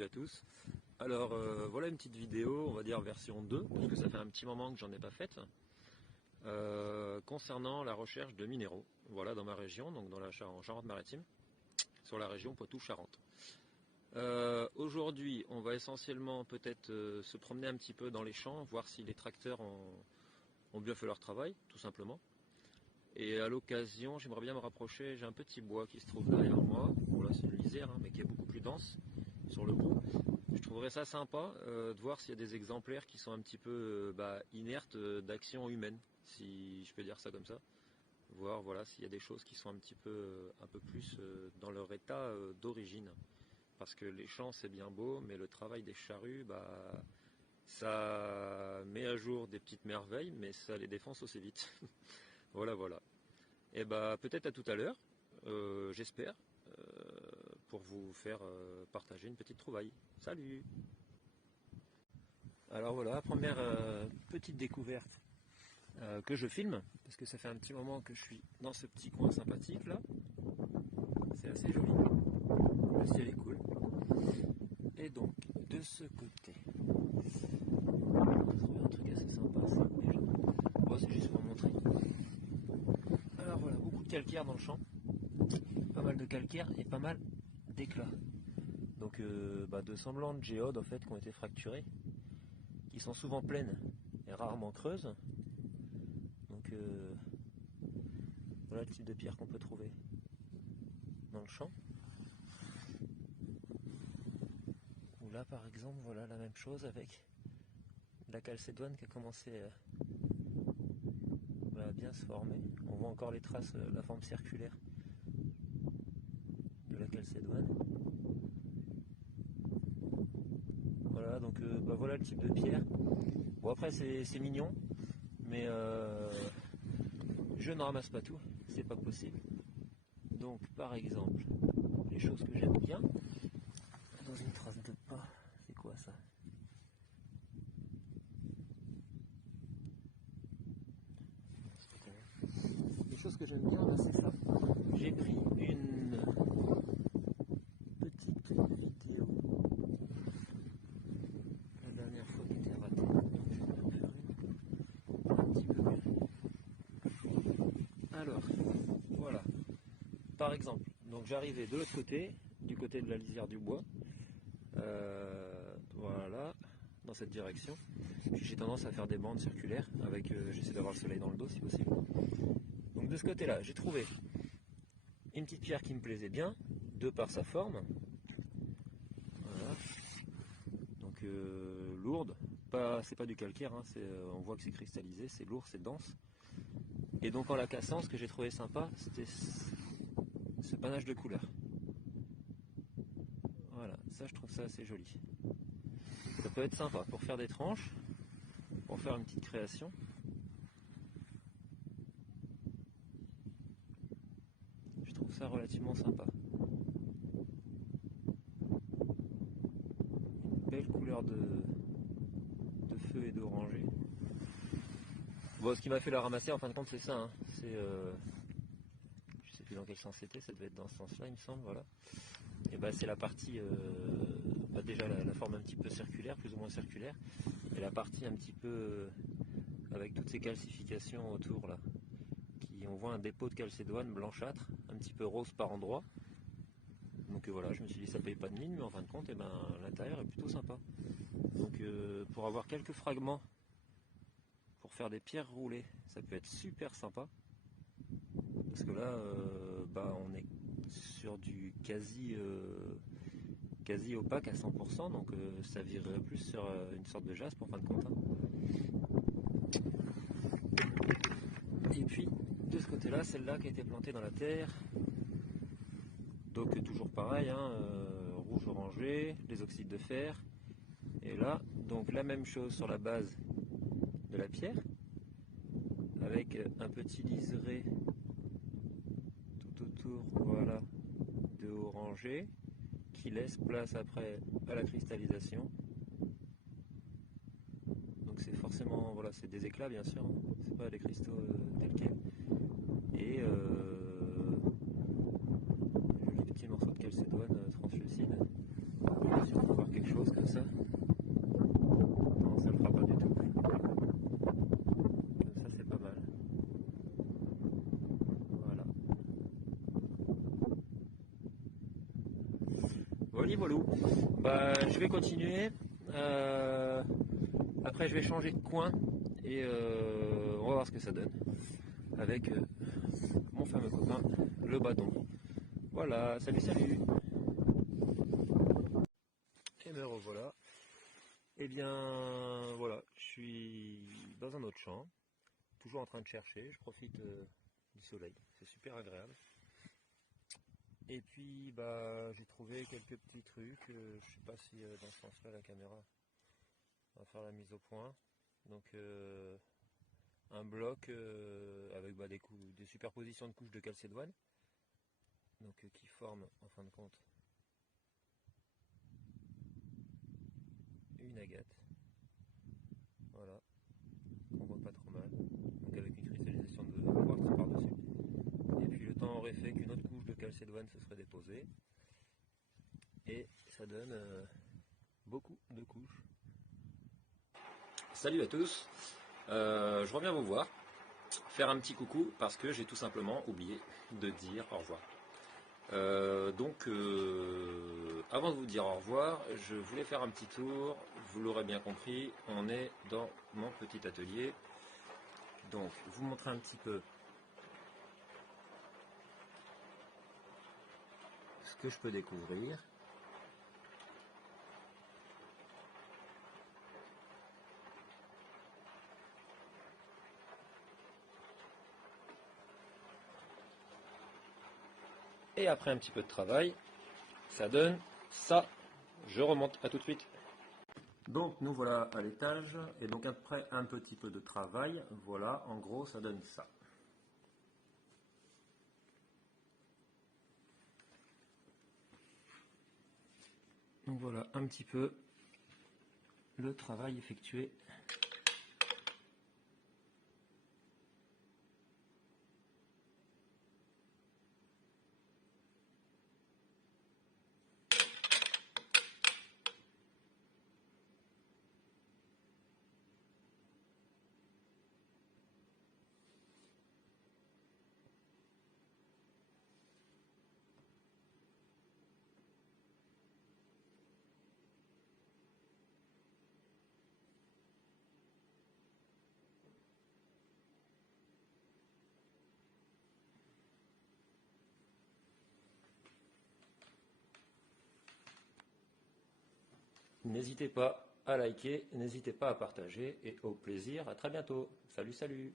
Salut à tous. Alors voilà une petite vidéo, on va dire version 2, parce que ça fait un petit moment que j'en ai pas faite, concernant la recherche de minéraux. Voilà, dans ma région, donc en Charente-Maritime, sur la région Poitou-Charentes. Aujourd'hui, on va essentiellement peut-être se promener un petit peu dans les champs, voir si les tracteurs ont bien fait leur travail, tout simplement. Et à l'occasion, j'aimerais bien me rapprocher, j'ai un petit bois qui se trouve derrière moi. Bon là c'est une lisière, hein, mais qui est beaucoup plus dense sur le bout. Je trouverais ça sympa de voir s'il y a des exemplaires qui sont un petit peu inertes d'action humaine, si je peux dire ça comme ça. Voir voilà, s'il y a des choses qui sont un peu plus dans leur état d'origine. Parce que les champs c'est bien beau, mais le travail des charrues, ça met à jour des petites merveilles, mais ça les défonce aussi vite. Voilà, voilà. Et peut-être à tout à l'heure, j'espère, pour vous faire partager une petite trouvaille. Salut! Alors voilà, première petite découverte que je filme, parce que ça fait un petit moment que je suis dans ce petit coin sympathique là. C'est assez joli. Le ciel est cool. Et donc, de ce côté, on a trouvé un truc assez sympa, ça, déjà. Bon, c'est juste pour montrer. Alors voilà, beaucoup de calcaire dans le champ, pas mal de calcaire et pas mal d'éclats. Donc de semblantes géodes en fait qui ont été fracturées, qui sont souvent pleines et rarement creuses. Donc voilà le type de pierre qu'on peut trouver dans le champ. Ou là par exemple, voilà la même chose avec la calcédoine qui a commencé à bien se former. On voit encore les traces, la forme circulaire de la calcédoine. Voilà, donc voilà le type de pierre. Bon après c'est mignon, mais je ne ramasse pas tout, c'est pas possible. Donc par exemple, les choses que j'aime bien, dans une trace de pas, c'est quoi ça? Les choses que j'aime bien, c'est ça. J'ai pris une petite vidéo la dernière fois qui était ratée, donc je vais en faire une un petit peu mieux. Alors, voilà. Par exemple, donc j'arrivais de l'autre côté, du côté de la lisière du bois, voilà, dans cette direction. Puis j'ai tendance à faire des bandes circulaires, avec, j'essaie d'avoir le soleil dans le dos si possible. Donc de ce côté-là, j'ai trouvé une petite pierre qui me plaisait bien, de par sa forme. Voilà. Donc lourde, c'est pas du calcaire, hein, on voit que c'est cristallisé, c'est lourd, c'est dense. Et donc en la cassant, ce que j'ai trouvé sympa, c'était ce panache de couleurs. Voilà, ça je trouve ça assez joli. Ça peut être sympa pour faire des tranches, pour faire une petite création. Je trouve ça relativement sympa. Une belle couleur de feu et d'oranger. Bon, ce qui m'a fait la ramasser en fin de compte c'est ça, hein. C'est je sais plus dans quel sens c'était, ça devait être dans ce sens là il me semble, voilà. Et c'est la partie déjà la forme un petit peu circulaire, plus ou moins circulaire, et la partie un petit peu avec toutes ces calcifications autour là, on voit un dépôt de calcédoine blanchâtre, un petit peu rose par endroit. Donc voilà, je me suis dit ça paye pas de mine, mais en fin de compte l'intérieur est plutôt sympa. Donc pour avoir quelques fragments pour faire des pierres roulées, ça peut être super sympa. Parce que là on est sur du quasi opaque à 100%, donc ça virerait plus sur une sorte de jaspe en fin de compte, hein. Et puis de ce côté là, celle-là qui a été plantée dans la terre, donc toujours pareil, hein, rouge orangé, les oxydes de fer, et là donc la même chose sur la base de la pierre, avec un petit liseré tout autour, voilà, de orangé, qui laisse place après à la cristallisation. Donc c'est forcément, voilà, c'est des éclats bien sûr, hein. C'est pas des cristaux tels quels. Et joli petit morceau de calcédoine translucide. Si on peut voir voilà. Bah, je vais continuer. Après, je vais changer de coin et on va voir ce que ça donne avec mon fameux copain, le bâton. Voilà, salut, salut. Et me revoilà. Eh bien, voilà, je suis dans un autre champ, toujours en train de chercher. Je profite du soleil, c'est super agréable. Et puis, bah, j'ai trouvé quelques petits trucs. Je sais pas si dans ce sens-là la caméra va faire la mise au point. Donc, un bloc avec bah, des superpositions de couches de calcédoine, donc qui forment en fin de compte une agate. Voilà, qu'on voit pas trop mal. Donc avec une cristallisation de quartz par-dessus. Et puis le temps aurait fait qu'une autre couche de calcédoine se serait déposée. Et ça donne beaucoup de couches. Salut à tous, je reviens vous voir, faire un petit coucou parce que j'ai tout simplement oublié de dire au revoir. Avant de vous dire au revoir, je voulais faire un petit tour, vous l'aurez bien compris, on est dans mon petit atelier. Donc, vous montrer un petit peu ce que je peux découvrir. Et après un petit peu de travail, ça donne ça. Je remonte, à tout de suite. Donc nous voilà à l'étage, et donc après un petit peu de travail, voilà, en gros ça donne ça. Donc voilà un petit peu le travail effectué. N'hésitez pas à liker, n'hésitez pas à partager, et au plaisir, à très bientôt. Salut, salut.